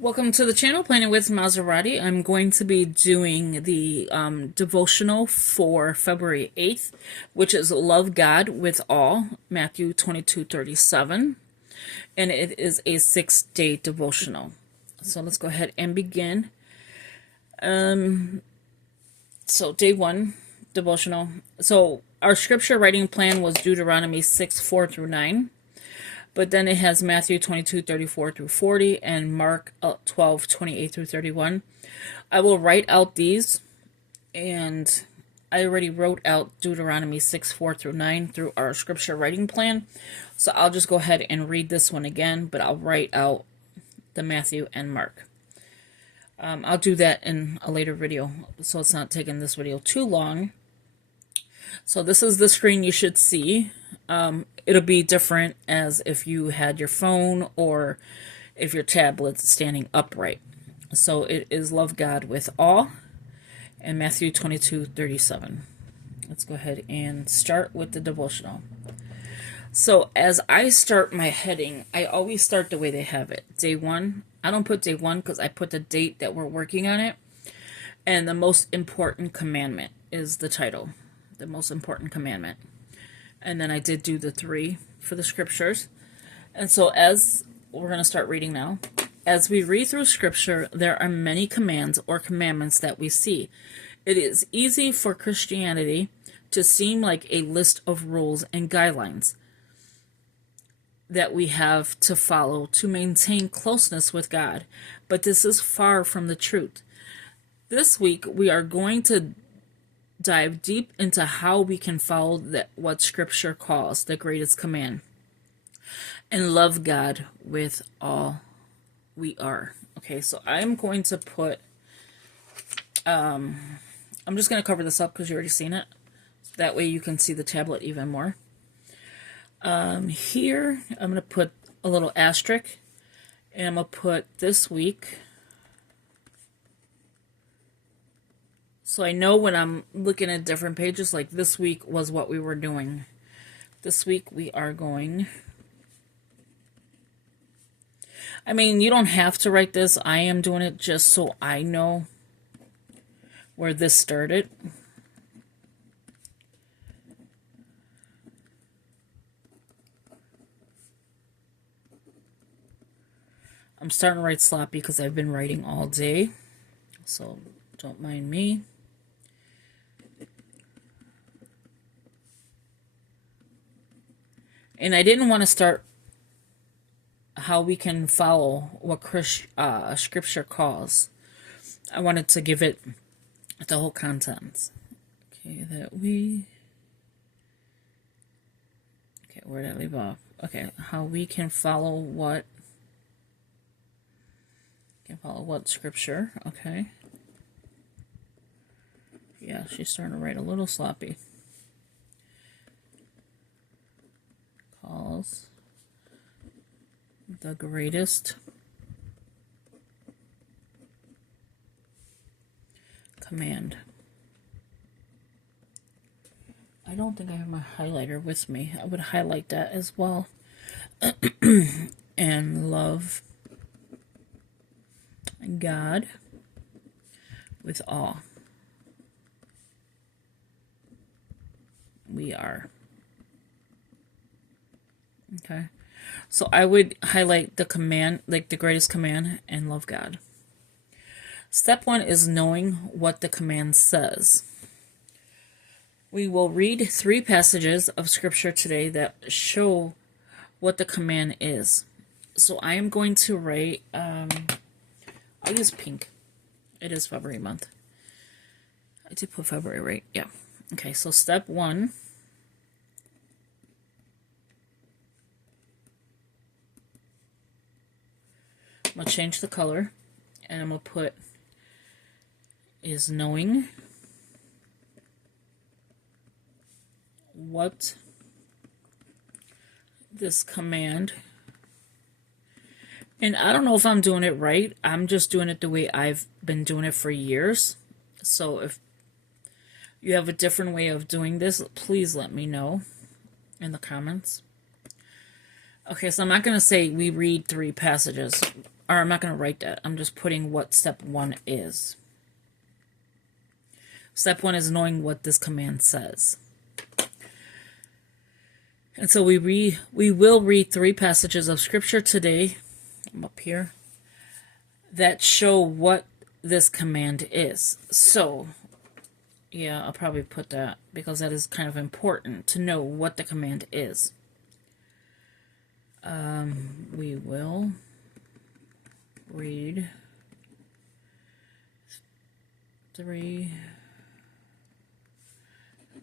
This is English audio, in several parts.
Welcome to the channel, Planning with Maserati. I'm going to be doing the devotional for February 8th, which is Love God with All, Matthew 22:37. And it is a 6-day devotional. So let's go ahead and begin. So day 1, devotional. So our scripture writing plan was Deuteronomy 6:4-9. But then it has Matthew 22:34-40 and Mark 12:28-31. I will write out these, and I already wrote out Deuteronomy 6:4-9 through our scripture writing plan. So I'll just go ahead and read this one again, but I'll write out the Matthew and Mark. I'll do that in a later video, so it's not taking this video too long. So this is the screen you should see. It'll be different as if you had your phone or if your tablet's standing upright. So it is Love God with All and Matthew 22:37. Let's go ahead and start with the devotional. So as I start my heading, I always start the way they have it. Day 1. I don't put day 1 because I put the date that we're working on it. And the most important commandment is the title. The most important commandment. And then I did do the 3 for the scriptures. And so as we're going to start reading now, as we read through scripture, there are many commands or commandments that we see. It is easy for Christianity to seem like a list of rules and guidelines that we have to follow to maintain closeness with God. But this is far from the truth. This week, we are going to dive deep into how we can follow what scripture calls the greatest command and love God with all we are. Okay, so I'm going to put I'm just going to cover this up because you already seen it. That way you can see the tablet even more. Here I'm going to put a little asterisk, and I'm going to put this week. So I know when I'm looking at different pages, like this week was what we were doing. This week we are going... I mean, you don't have to write this. I am doing it just so I know where this started. I'm starting to write sloppy because I've been writing all day. So don't mind me. And I didn't want to start how we can follow what scripture calls. I wanted to give it the whole contents. Okay, Okay, where did I leave off? Okay, how we can follow what... scripture, okay. Yeah, she's starting to write a little sloppy. Calls the greatest command. I don't think I have my highlighter with me. I would highlight that as well. And love God with all we are. Okay. So I would highlight the command, like the greatest command, and love God. Step 1 is knowing what the command says. We will read 3 passages of scripture today that show what the command is. So I am going to write, I'll use pink. It is February month. I did put February, right? Yeah. Okay, so step 1. I'm going to change the color, and I'm going to put is knowing what this command, and I don't know if I'm doing it right. I'm just doing it the way I've been doing it for years. So if you have a different way of doing this, please let me know in the comments. Okay, so I'm not going to say we read 3 passages. or I'm not going to write that. I'm just putting what step 1 is. Step 1 is knowing what this command says. And so we will read 3 passages of scripture today. I'm up here. That show what this command is. So, yeah, I'll probably put that because that is kind of important to know what the command is. We will read 3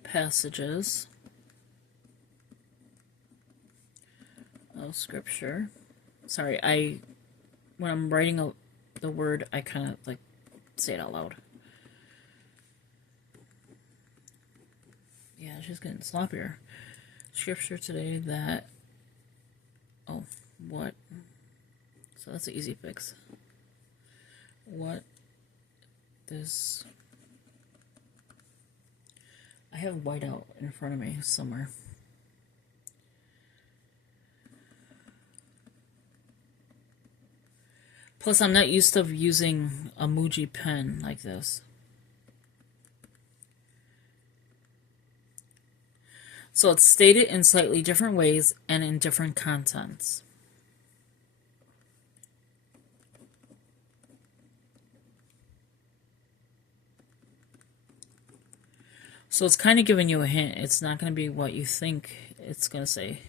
passages of scripture. Sorry, when I'm writing the word, I kind of like say it out loud. Yeah, she's getting sloppier. Scripture today that, what? So that's an easy fix. What this, I have whiteout in front of me somewhere. Plus, I'm not used to using a Muji pen like this. So it's stated in slightly different ways and in different contents. So it's kind of giving you a hint. It's not going to be what you think it's going to say.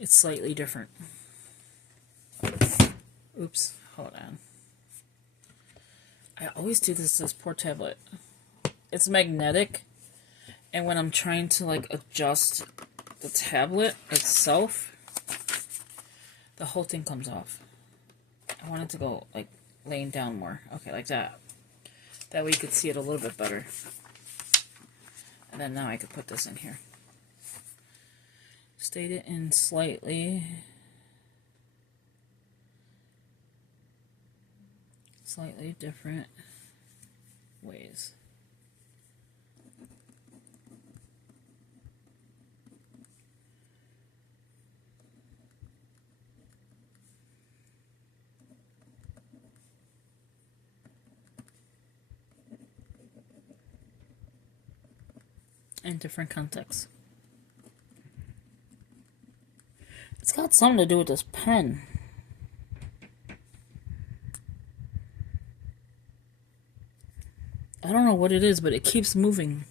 It's slightly different. Oops, hold on. I always do this poor tablet. It's magnetic, and when I'm trying to like adjust the tablet itself, the whole thing comes off. I want it to go like laying down more. Okay, like that. That way you could see it a little bit better. And then now I could put this in here. State it in slightly different ways. In different contexts. It's got something to do with this pen. I don't know what it is, but it keeps moving.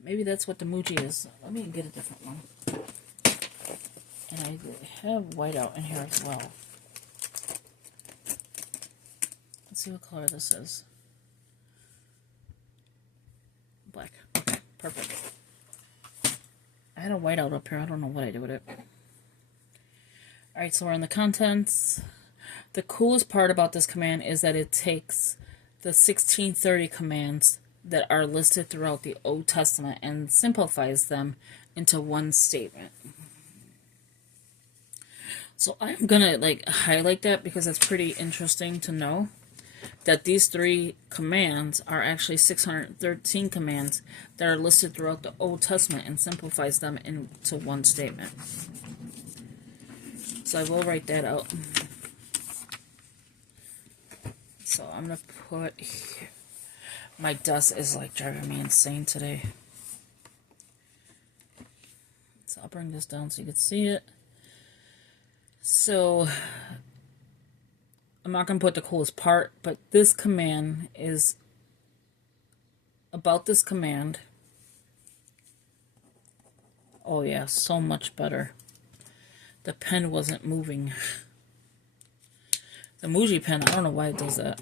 Maybe that's what the Muji is. Let me get a different one. And I have whiteout in here as well. Let's see what color this is. Black. Okay, perfect. I had a whiteout up here. I don't know what I did with it. Alright, so we're in the contents. The coolest part about this command is that it takes the 1630 commands that are listed throughout the Old Testament and simplifies them into one statement. So I'm gonna like highlight that because it's pretty interesting to know that these 3 commands are actually 613 commands that are listed throughout the Old Testament and simplifies them into one statement. So I will write that out. So I'm going to put here. My dust is like driving me insane today. So I'll bring this down so you can see it. So I'm not going to put the coolest part, but this command is about this command. Oh yeah, so much better. The pen wasn't moving. The Muji pen, I don't know why it does that.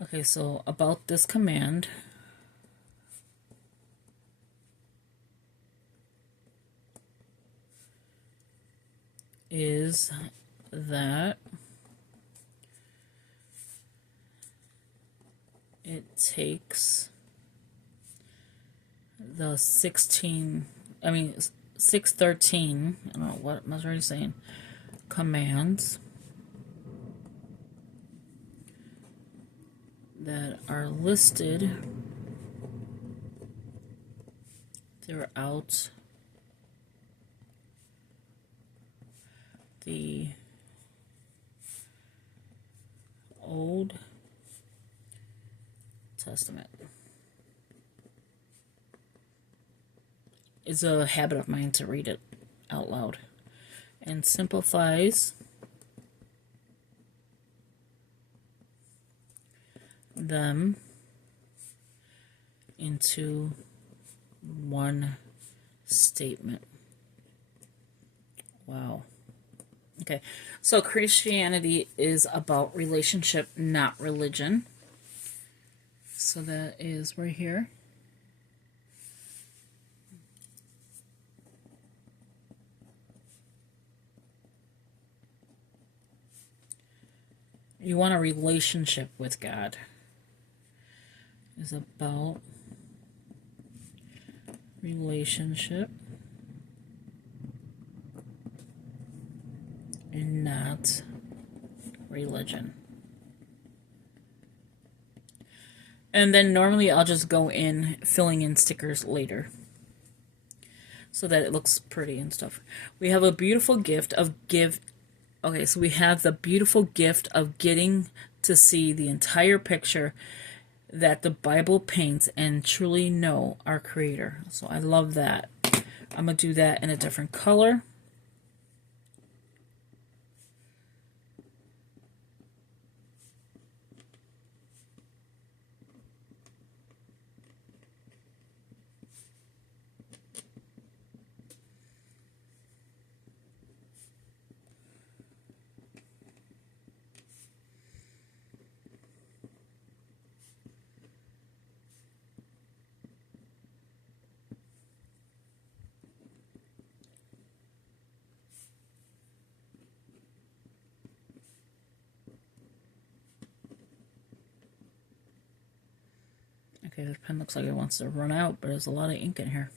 Okay, so about this command is that it takes the 613, I don't know what I was already saying, commands that are listed throughout the Old Testament. It's a habit of mine to read it out loud, and simplifies them into one statement. Wow. Okay, so Christianity is about relationship, not religion. So that is right here. You want a relationship with God. Is about relationship and not religion. And then normally I'll just go in filling in stickers later so that it looks pretty and stuff. We have a beautiful gift of Okay, so we have the beautiful gift of getting to see the entire picture that the Bible paints and truly know our Creator. So I love that. I'm going to do that in a different color. Okay, this pen looks like it wants to run out, but there's a lot of ink in here.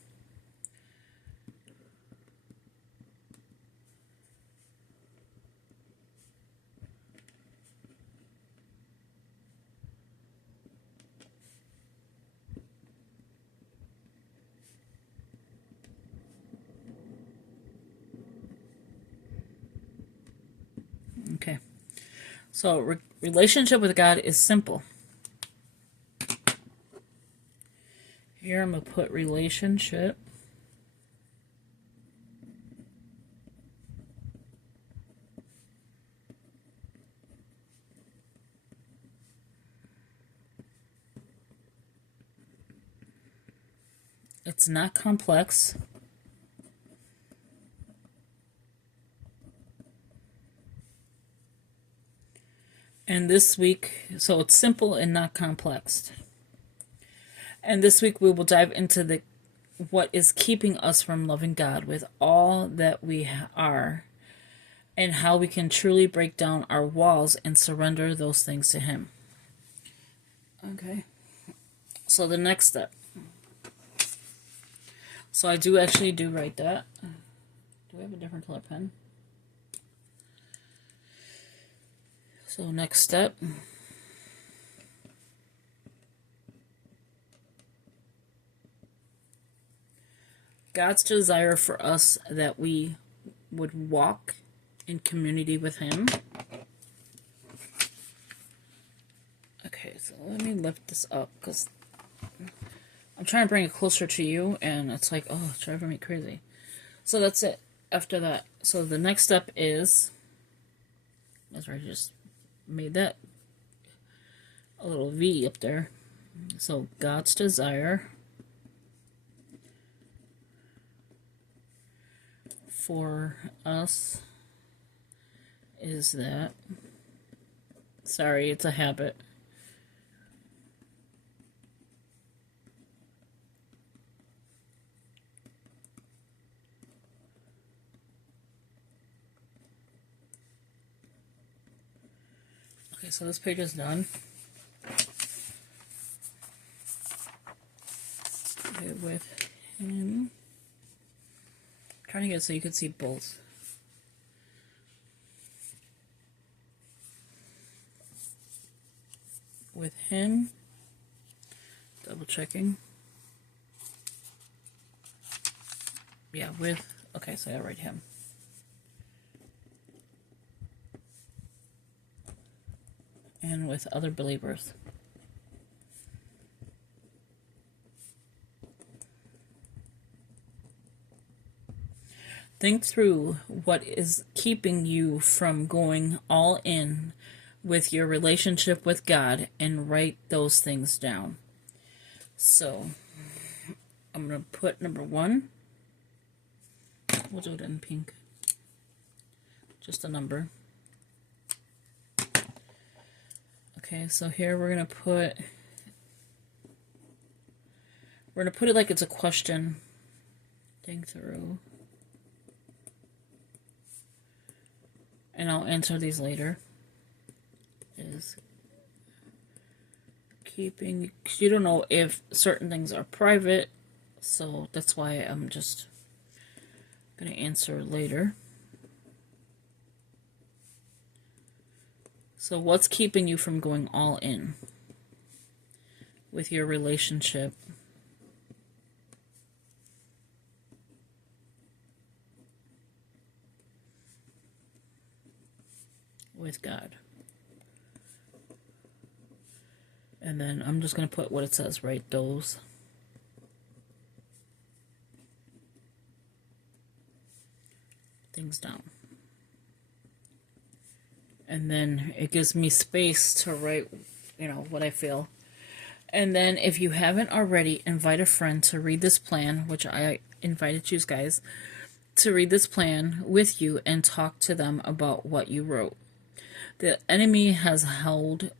Okay, so relationship with God is simple. Here I'm going to put relationship. It's not complex. And this week, so it's simple and not complex. And this week we will dive into what is keeping us from loving God with all that we are, and how we can truly break down our walls and surrender those things to Him. Okay. So the next step. So I do actually write that. Do I have a different color pen? So next step. God's desire for us that we would walk in community with Him. Okay, so let me lift this up because I'm trying to bring it closer to you, and it's like, oh, it's driving me crazy. So that's it. After that, so the next step is, that's where I just made that a little V up there. So God's desire for us is that, sorry, it's a habit. Okay, so this page is done. Okay, with Him. Trying to get it so you can see both. With Him. Double checking. Yeah, with. Okay, so I write Him. and with other believers. Think through what is keeping you from going all in with your relationship with God and write those things down. So, I'm going to put number 1. We'll do it in pink. Just a number. Okay, so here we're going to put it like it's a question. Think through. And I'll answer these later. Is keeping, you don't know if certain things are private, so that's why I'm just going to answer later. So what's keeping you from going all in with your relationship with God? And then I'm just going to put what it says, write those things down. And then it gives me space to write, what I feel. And then if you haven't already, invite a friend to read this plan, which I invited you guys to read this plan with you and talk to them about what you wrote. The enemy has hold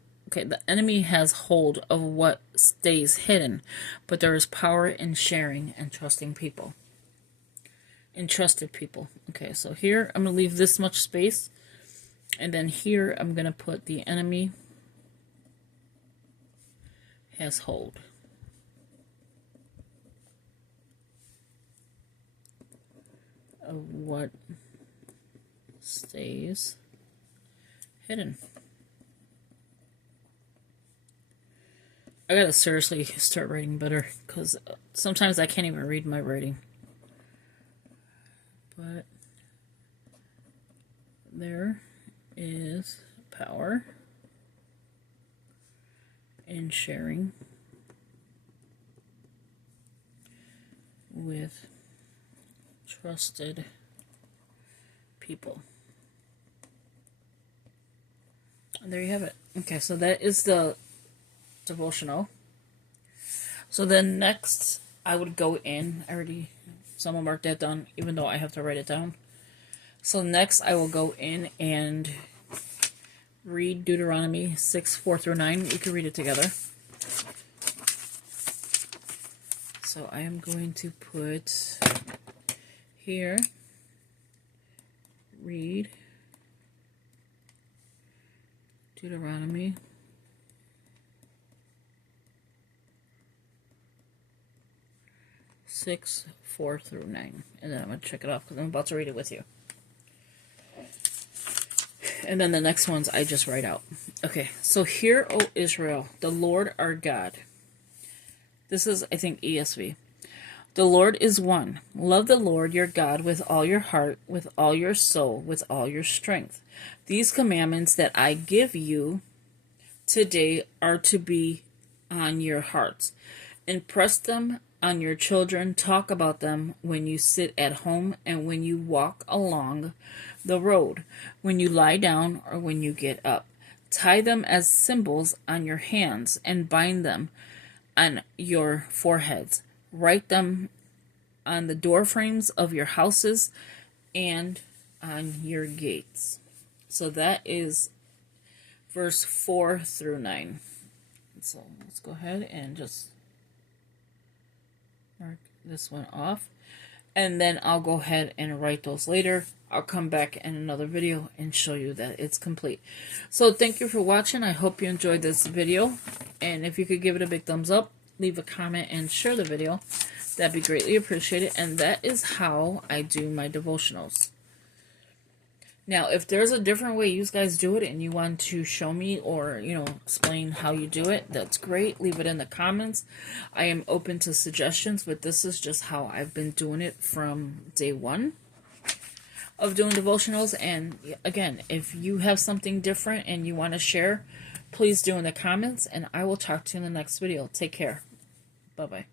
of what stays hidden, but there is power in sharing and trusting people. And trusted people. Okay, so here I'm going to leave this much space. And then here I'm going to put the enemy has hold. Of what stays hidden. I gotta seriously start writing better, because sometimes I can't even read my writing. But there is power in sharing with trusted people. And there you have it. Okay, so that is the devotional. So then next I would go in, someone marked that down, even though I have to write it down. So next I will go in and read Deuteronomy 6:4-9. We can read it together. So I am going to put here, read Deuteronomy 6:4-9, and then I'm going to check it off because I'm about to read it with you. And then the next ones I just write out. Okay, so hear, O Israel, the Lord our God. This is, I think, ESV. The Lord is one. Love the Lord your God with all your heart, with all your soul, with all your strength. These commandments that I give you today are to be on your hearts. Impress them on your children. Talk about them when you sit at home and when you walk along the road, when you lie down or when you get up. Tie them as symbols on your hands and bind them on your foreheads. Write them on the door frames of your houses and on your gates. So that is verse 4-9. So let's go ahead and just mark this one off. And then I'll go ahead and write those later. I'll come back in another video and show you that it's complete. So thank you for watching. I hope you enjoyed this video. And if you could give it a big thumbs up, leave a comment, and share the video, that'd be greatly appreciated. And that is how I do my devotionals. Now, if there's a different way you guys do it and you want to show me or, explain how you do it, that's great. Leave it in the comments. I am open to suggestions, but this is just how I've been doing it from day one of doing devotionals. And again, if you have something different and you want to share, please do in the comments, and I will talk to you in the next video. Take care. Bye-bye.